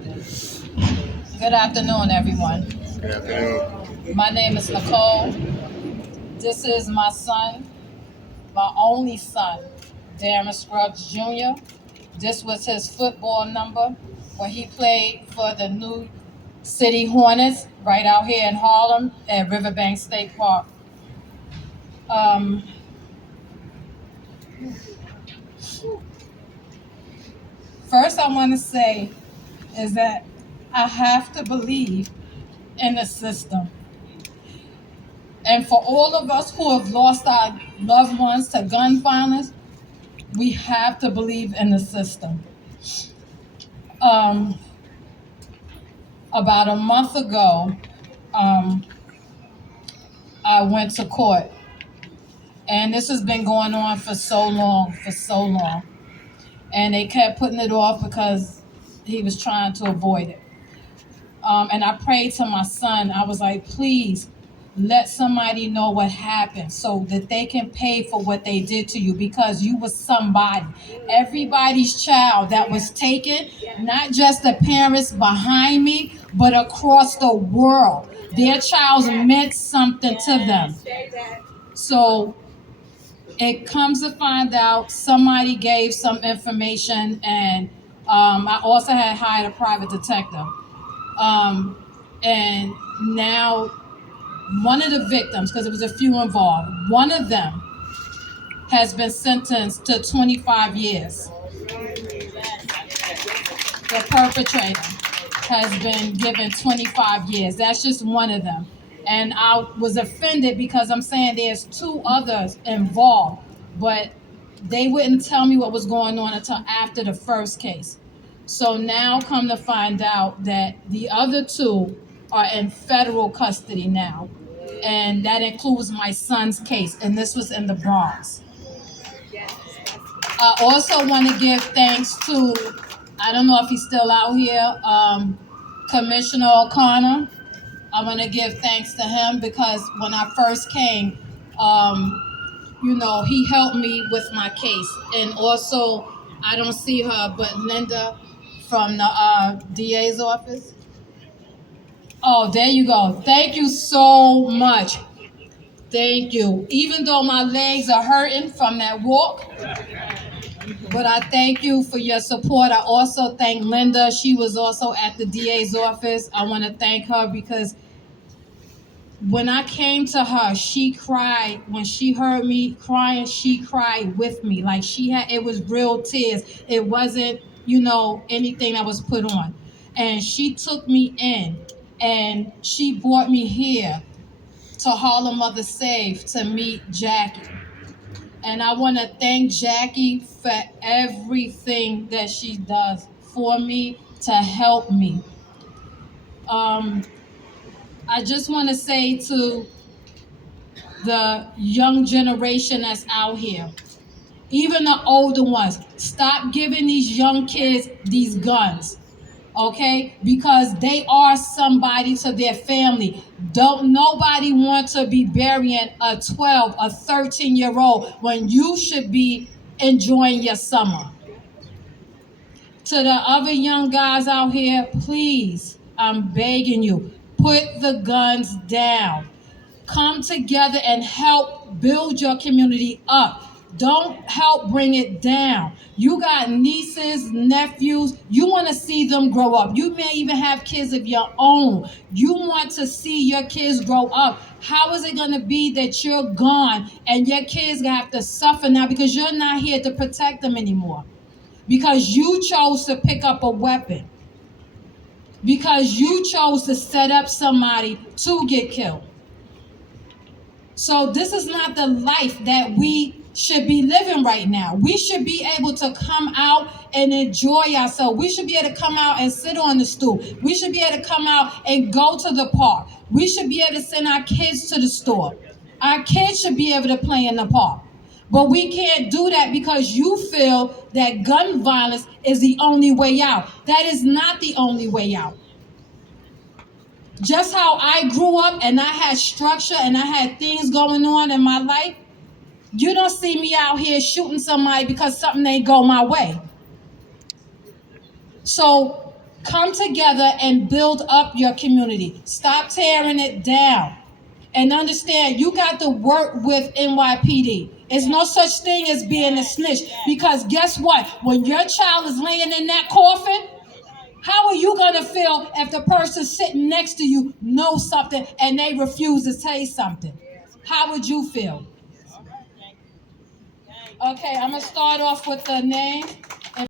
Good afternoon, everyone. Good afternoon. My name is Nicole. This is my son, my only son, Darren Scruggs Jr. This was his football number when he played for the New City Hornets right out here in Harlem at Riverbank State Park. Um, First, I want to say is that I have to believe in the system. And for all of us who have lost our loved ones to gun violence, we have to believe in the system. Um, about a month ago, um, I went to court, and this has been going on for so long, and they kept putting it off because he was trying to avoid it. And I prayed to my son. I was like, please let somebody know what happened so that they can pay for what they did to you because you was somebody. Everybody's child that was taken, not just the parents behind me, but across the world. Their child meant something to them. So it comes to find out somebody gave some information, and I also had hired a private detective. Um, and now one of the victims, because there was a few involved, one of them has been sentenced to 25 years. The perpetrator has been given 25 years. That's just one of them. And I was offended because I'm saying there's two others involved, but they wouldn't tell me what was going on until after the first case. So now come to find out that the other two are in federal custody now. And that includes my son's case, and this was in the Bronx. I also want to give thanks to, I don't know if he's still out here, Commissioner O'Connor. I want to give thanks to him because when I first came, he helped me with my case. And also, I don't see her, but Linda from the DA's office. Oh, there you go. Thank you so much. Thank you. Even though my legs are hurting from that walk, but I thank you for your support. I also thank Linda. She was also at the DA's office. I want to thank her because when I came to her, she cried. When she heard me crying, she cried with me. Like it was real tears. It wasn't, anything that was put on. And she took me in and she brought me here to Harlem Mother Save to meet Jackie. And I want to thank Jackie for everything that she does for me to help me. I just want to say to the young generation that's out here, even the older ones, stop giving these young kids these guns, okay? Because they are somebody to their family. Don't nobody want to be burying a 12, a 13-year-old when you should be enjoying your summer. To the other young guys out here, please, I'm begging you, put the guns down. Come together and help build your community up. Don't help bring it down. You got nieces, nephews. You want to see them grow up. You may even have kids of your own. You want to see your kids grow up. How is it going to be that you're gone and your kids have to suffer now because you're not here to protect them anymore? Because you chose to pick up a weapon. Because you chose to set up somebody to get killed. So this is not the life that we should be living right now. We should be able to come out and enjoy ourselves. We should be able to come out and sit on the stool. We should be able to come out and go to the park. We should be able to send our kids to the store. Our kids should be able to play in the park. But we can't do that because you feel that gun violence is the only way out. That is not the only way out. Just how I grew up and I had structure and I had things going on in my life, you don't see me out here shooting somebody because something ain't go my way. So Come together and build up your community. Stop tearing it down. And understand, you got to work with NYPD. It's no such thing as being a snitch. Because guess what? When your child is laying in that coffin, how are you going to feel if the person sitting next to you knows something and they refuse to say something? How would you feel? Okay, I'm going to start off with the name.